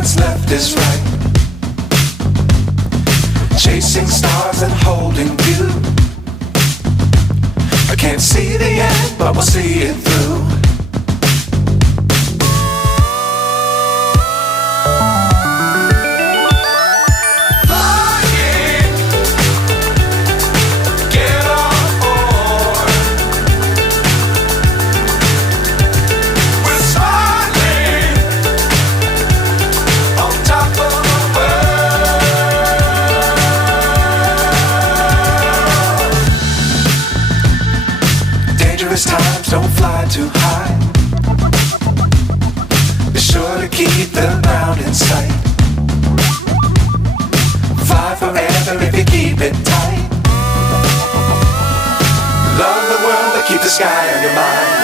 what's left is right. Chasing stars and holding you. I can't see the end, but we'll see it through. Times don't fly too high. Be sure to keep the ground in sight. Fly forever if you keep it tight. Love the world but keep the sky on your mind.